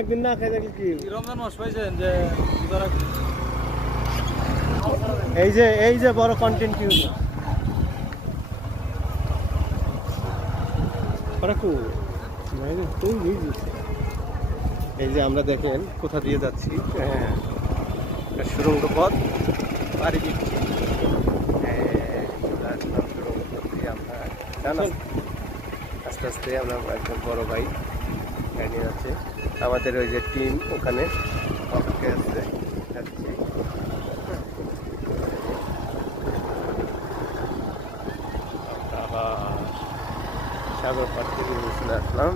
একদিন না খাই থাকলে কি রমজান মাস পাইছেন যে এই যে বড় কন্টেন্ট কি হলো এই যে আমরা দেখেন কোথা দিয়ে যাচ্ছি সুড়ঙ্গ পথ পাড়ি দিচ্ছি আমরা আস্তে আস্তে আমরা একজন বড় ভাই নিয়ে যাচ্ছে আমাদের ওই যে টিম ওখানে অপেক্ষায় আছে যাচ্ছি সাগর পাড় থেকে চলে আসলাম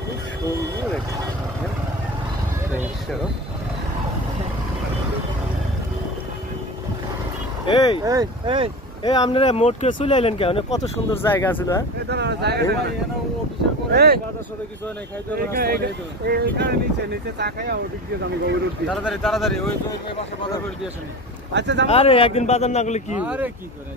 খুব সুন্দর একটা আপনারা মোট কে চলে এলেন কেন কত সুন্দর জায়গা ছিল আরে একদিন বাজার না করলে কি কি করে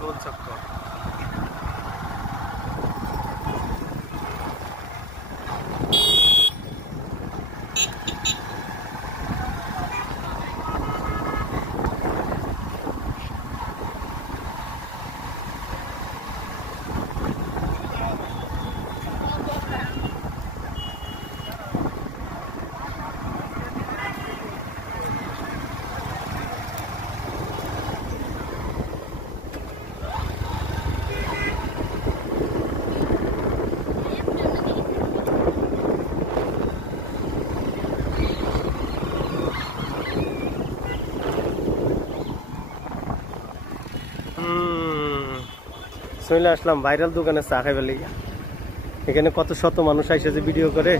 গোল চক্কর চলে আসলাম ভাইরাল দোকানে চা খাইবার লাগি এখানে কত শত মানুষ আইসে যে ভিডিও করে